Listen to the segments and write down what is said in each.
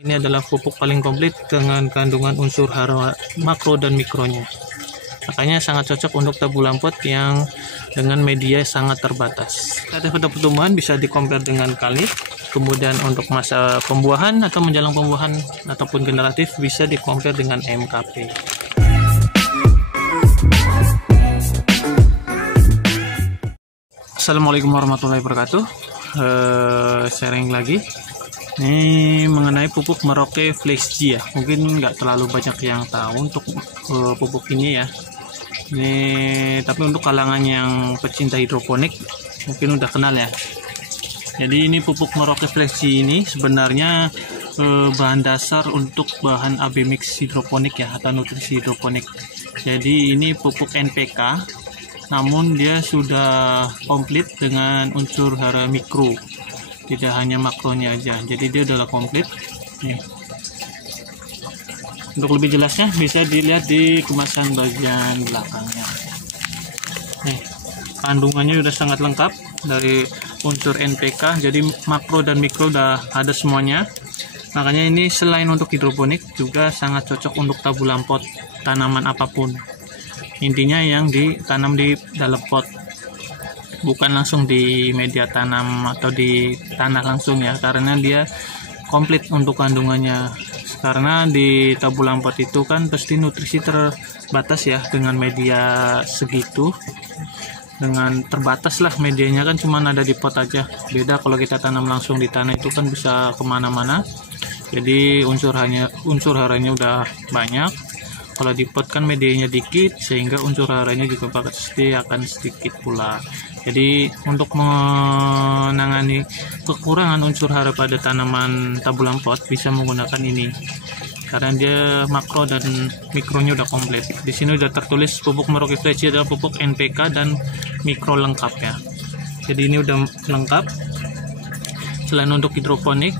Ini adalah pupuk paling komplit dengan kandungan unsur hara makro dan mikronya. Makanya sangat cocok untuk tabulan pot yang dengan media sangat terbatas. Pada pertumbuhan bisa di-compare dengan kali. Kemudian untuk masa pembuahan atau menjelang pembuahan ataupun generatif bisa di-compare dengan MKP. Assalamualaikum warahmatullahi wabarakatuh. Sharing lagi. Ini mengenai pupuk Merauke Flex G ya. Mungkin nggak terlalu banyak yang tahu untuk pupuk ini ya. Ini tapi untuk kalangan yang pecinta hidroponik mungkin udah kenal ya. Jadi ini pupuk Merauke Flex G ini sebenarnya bahan dasar untuk bahan AB mix hidroponik ya, atau nutrisi hidroponik. Jadi ini pupuk NPK, namun dia sudah komplit dengan unsur hara mikro, tidak hanya makronya aja. Jadi dia udah komplit nih. Untuk lebih jelasnya bisa dilihat di kemasan bagian belakangnya. Nih, kandungannya udah sangat lengkap dari unsur NPK, jadi makro dan mikro udah ada semuanya. Makanya ini selain untuk hidroponik juga sangat cocok untuk tabulan pot tanaman apapun. Intinya yang ditanam di dalam pot, bukan langsung di media tanam atau di tanah langsung ya, karena dia komplit untuk kandungannya. Karena di tabulan pot itu kan pasti nutrisi terbatas ya, dengan media segitu, dengan terbatas lah medianya, kan cuma ada di pot aja. Beda kalau kita tanam langsung di tanah, itu kan bisa kemana-mana. Jadi unsur haranya udah banyak. Kalau di pot kan medianya dikit, sehingga unsur haranya juga pasti akan sedikit pula. Jadi untuk menangani kekurangan unsur hara pada tanaman tabulan pot bisa menggunakan ini, karena dia makro dan mikronya udah komplit. Di sini udah tertulis pupuk Merauke Flex G adalah pupuk NPK dan mikro lengkap ya. Jadi ini udah lengkap. Selain untuk hidroponik,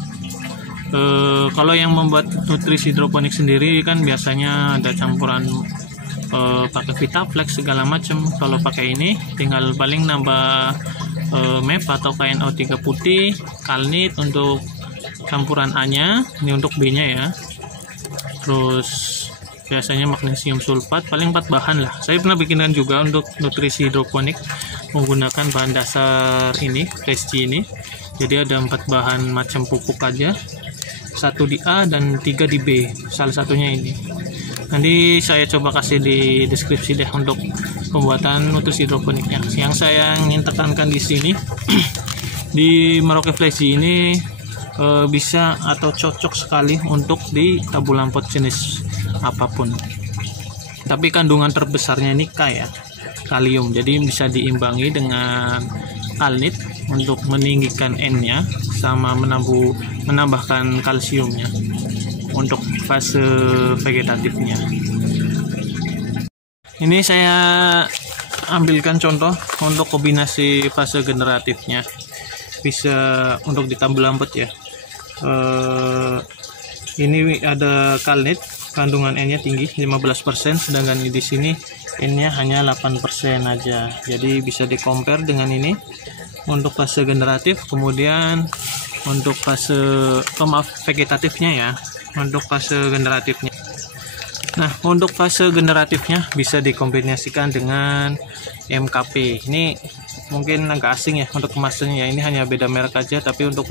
kalau yang membuat nutrisi hidroponik sendiri kan biasanya ada campuran pakai Vitaflex segala macam. Kalau pakai ini tinggal paling nambah MEP atau KNO3 putih, Kalnit untuk campuran A-nya, ini untuk B-nya ya. Terus biasanya magnesium sulfat, paling 4 bahan lah. Saya pernah bikinkan juga untuk nutrisi hidroponik menggunakan bahan dasar ini, Flex G ini. Jadi ada 4 bahan macam pupuk aja. 1 di A dan 3 di B, salah satunya ini. Nanti saya coba kasih di deskripsi deh untuk pembuatan nutrisi hidroponiknya. Yang saya ingin tekankan di sini di Merauke Flex G ini bisa atau cocok sekali untuk di tabulan pot jenis apapun. Tapi kandungan terbesarnya ini K ya, kalium. Jadi bisa diimbangi dengan Kalnit untuk meninggikan N-nya sama menambahkan kalsiumnya untuk fase vegetatifnya. Ini saya ambilkan contoh untuk kombinasi fase generatifnya. Bisa untuk di tabulan pot ya. Ini ada Kalnit, kandungan N-nya tinggi 15%, sedangkan di sini N-nya hanya 8% aja. Jadi bisa di-compare dengan ini untuk fase generatif. Kemudian untuk fase vegetatifnya ya, untuk fase generatifnya. Nah, untuk fase generatifnya bisa dikombinasikan dengan MKP. Ini mungkin agak asing ya untuk kemasannya. Ini hanya beda merek aja, tapi untuk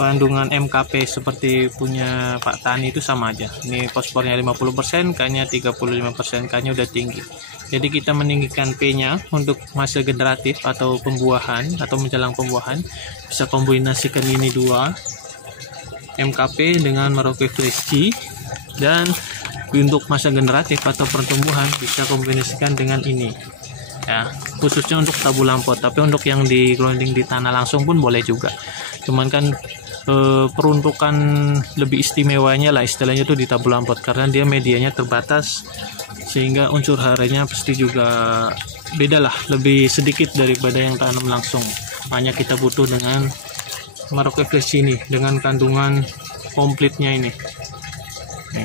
kandungan MKP seperti punya Pak Tani itu sama aja. Ini fosfornya 50%, K-nya 35%, K-nya udah tinggi. Jadi kita meninggikan P-nya untuk masa generatif atau pembuahan atau menjelang pembuahan. Bisa kombinasikan ini dua, MKP dengan Merauke Flex G. Dan untuk masa generatif atau pertumbuhan bisa kombinasikan dengan ini ya, khususnya untuk tabulan pot. Tapi untuk yang di grounding di tanah langsung pun boleh juga. Cuman kan peruntukan lebih istimewanya lah istilahnya tuh di tabulan pot, karena dia medianya terbatas, sehingga unsur haranya pasti juga beda lah, lebih sedikit daripada yang tanam langsung. Makanya kita butuh dengan Merauke Flex G ini dengan kandungan komplitnya ini,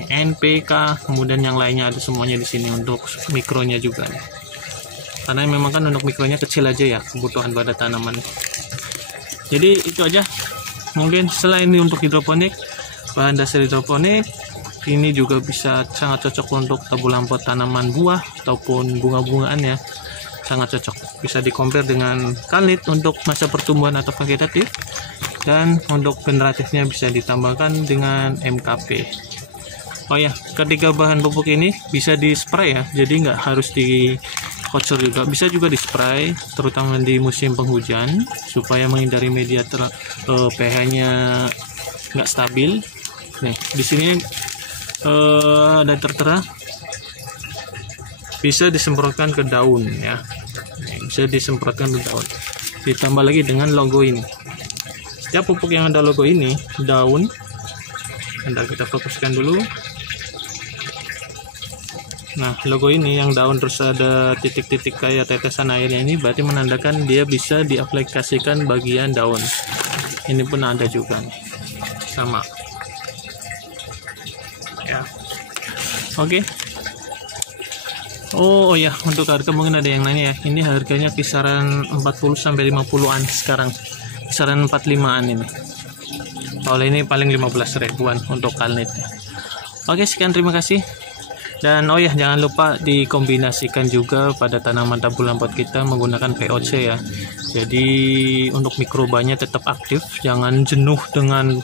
NPK, kemudian yang lainnya ada semuanya di sini. Untuk mikronya juga nih, karena memang kan untuk mikronya kecil aja ya kebutuhan pada tanaman. Jadi itu aja mungkin. Selain ini untuk hidroponik, bahan dasar hidroponik ini juga bisa sangat cocok untuk tabur pot tanaman buah ataupun bunga-bungaan ya, sangat cocok. Bisa di-compare dengan kalit untuk masa pertumbuhan atau vegetatif, dan untuk generatifnya bisa ditambahkan dengan MKP. Oh ya, ketiga bahan pupuk ini bisa di spray ya, jadi nggak harus dikocor juga, bisa juga di spray terutama di musim penghujan supaya menghindari media pH-nya nggak stabil. Nih di sini ada tertera bisa disemprotkan ke daun ya. Nih, bisa disemprotkan ke daun, ditambah lagi dengan logo ini. Setiap pupuk yang ada logo ini daun, Anda kita fokuskan dulu. Nah, logo ini yang daun terus ada titik-titik kayak tetesan airnya ini berarti menandakan dia bisa diaplikasikan bagian daun. Ini pun ada juga nih, sama. Ya. Oke. Oh ya, untuk harga mungkin ada yang nanya ya. Ini harganya kisaran 40 sampai 50-an sekarang. Kisaran 45-an ini. Kalau ini paling 15 ribuan untuk kalnet. Oke, sekian, terima kasih. Dan oh ya, jangan lupa dikombinasikan juga pada tanaman tabur pot kita menggunakan VOC ya. Jadi untuk mikrobanya tetap aktif, jangan jenuh dengan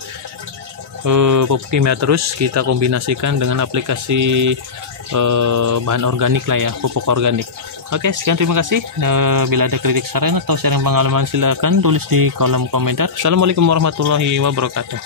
pupuk kimia terus. Kita kombinasikan dengan aplikasi bahan organik lah ya, pupuk organik. Oke, sekian, terima kasih. Bila ada kritik, saran atau sharing pengalaman silakan tulis di kolom komentar. Assalamualaikum warahmatullahi wabarakatuh.